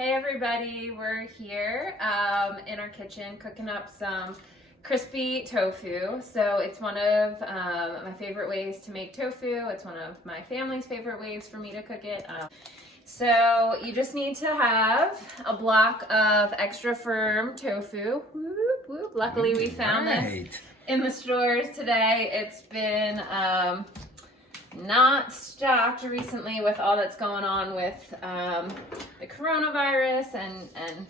Hey everybody, we're here in our kitchen cooking up some crispy tofu. So it's one of my favorite ways to make tofu. It's one of my family's favorite ways for me to cook it. So you just need to have a block of extra firm tofu. Whoop, whoop. Luckily we found this in the stores today. It's been not stocked recently with all that's going on with the coronavirus and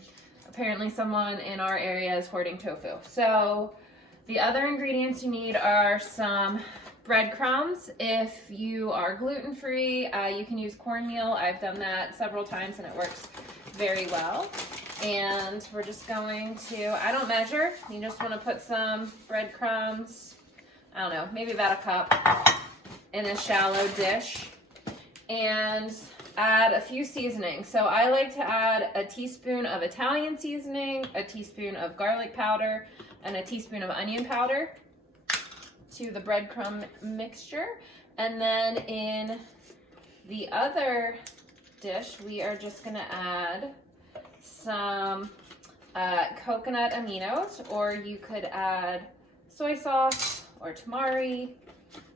apparently someone in our area is hoarding tofu. So the other ingredients you need are some breadcrumbs. If you are gluten-free, you can use cornmeal. I've done that several times and it works very well. And we're just going to, I don't measure, you just want to put some breadcrumbs, I don't know, maybe about a cup in a shallow dish and add a few seasonings. So I like to add a teaspoon of Italian seasoning, a teaspoon of garlic powder, and a teaspoon of onion powder to the breadcrumb mixture. And then in the other dish, we are just gonna add some coconut aminos, or you could add soy sauce or tamari,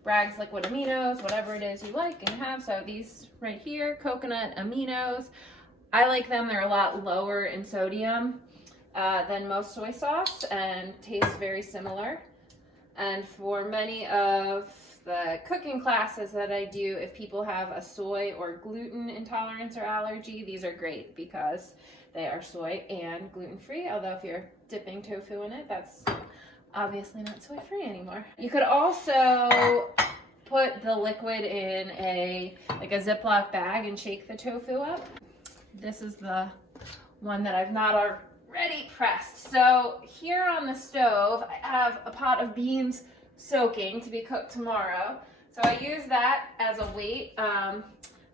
Bragg's liquid aminos, whatever it is you like and have. So these right here, coconut aminos, I like them. They're a lot lower in sodium than most soy sauce and taste very similar. And for many of the cooking classes that I do, if people have a soy or gluten intolerance or allergy, these are great because they are soy and gluten-free. Although if you're dipping tofu in it, that's obviously not soy-free anymore. You could also put the liquid in a Ziploc bag and shake the tofu up. This is the one that I've not already pressed. So here on the stove, I have a pot of beans soaking to be cooked tomorrow. So I use that as a weight. I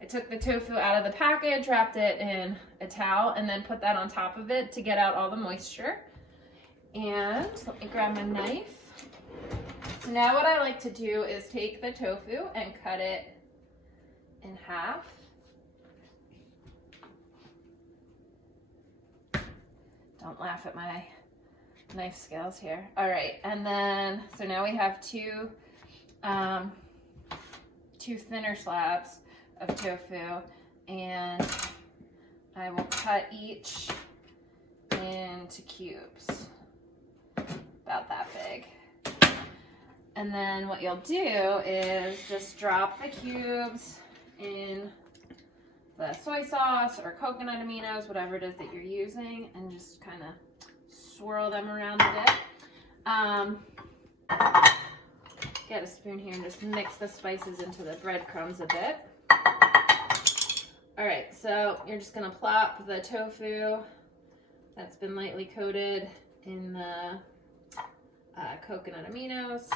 took the tofu out of the package, wrapped it in a towel, and then put that on top of it to get out all the moisture. And let me grab my knife. So now what I like to do is take the tofu and cut it in half. Don't laugh at my knife skills here. All right, and then, so now we have two thinner slabs of tofu, and I will cut each into cubes. About that big. And then what you'll do is just drop the cubes in the soy sauce or coconut aminos, whatever it is that you're using, and just kind of swirl them around a bit. Get a spoon here and just mix the spices into the breadcrumbs a bit. All right, so you're just gonna plop the tofu that's been lightly coated in the coconut aminos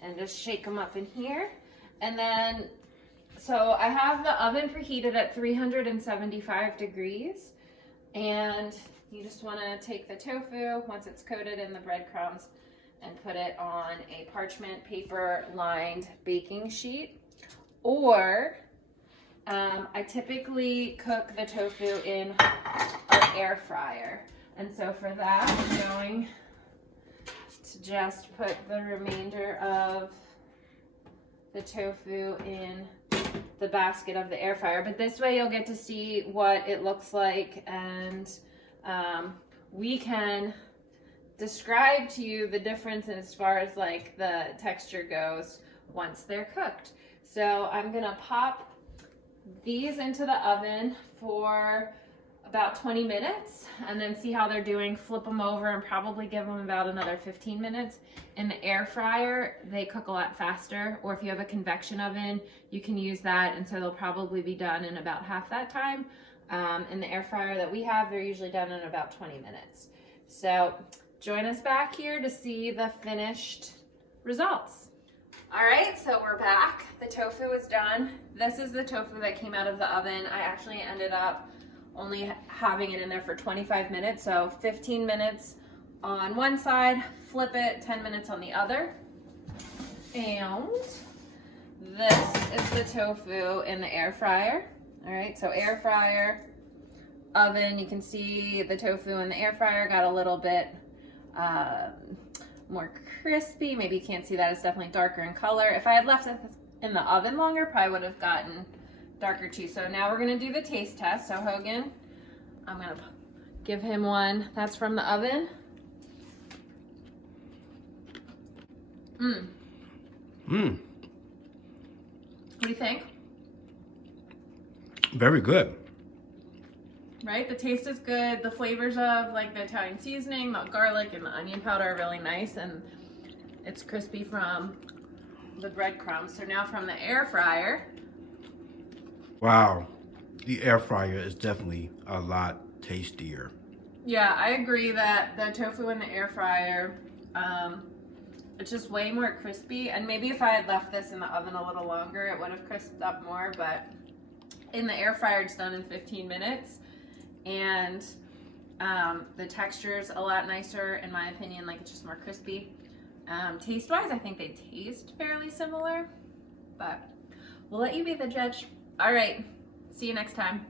and just shake them up in here. And then, so I have the oven preheated at 375 degrees, and you just want to take the tofu once it's coated in the breadcrumbs and put it on a parchment paper lined baking sheet, or I typically cook the tofu in our air fryer. And so for that, I'm going to just put the remainder of the tofu in the basket of the air fryer. But this way you'll get to see what it looks like, and we can describe to you the difference as far as like the texture goes once they're cooked. So I'm gonna pop these into the oven for about 20 minutes and then see how they're doing. Flip them over and probably give them about another 15 minutes. In the air fryer, they cook a lot faster, or if you have a convection oven, you can use that, and so they'll probably be done in about half that time. In the air fryer that we have, they're usually done in about 20 minutes. So join us back here to see the finished results. All right, so we're back. The tofu is done. This is the tofu that came out of the oven. I actually ended up only having it in there for 25 minutes, so 15 minutes on one side, flip it, 10 minutes on the other. And this is the tofu in the air fryer. All right, so air fryer oven, you can see the tofu in the air fryer got a little bit more crispy. Maybe you can't see that, it's definitely darker in color. If I had left it in the oven longer, probably would have gotten darker too. So now we're gonna do the taste test. So Hogan, I'm gonna give him one that's from the oven. What do you think? Very good. Right? The taste is good. The flavors of like the Italian seasoning, the garlic and the onion powder are really nice, and it's crispy from the breadcrumbs. So now from the air fryer. Wow. The air fryer is definitely a lot tastier. Yeah, I agree that the tofu in the air fryer, it's just way more crispy. And maybe if I had left this in the oven a little longer, it would have crisped up more. But in the air fryer, it's done in 15 minutes. And the texture is a lot nicer, in my opinion. Like, it's just more crispy. Taste-wise, I think they taste fairly similar. But we'll let you be the judge. All right. See you next time.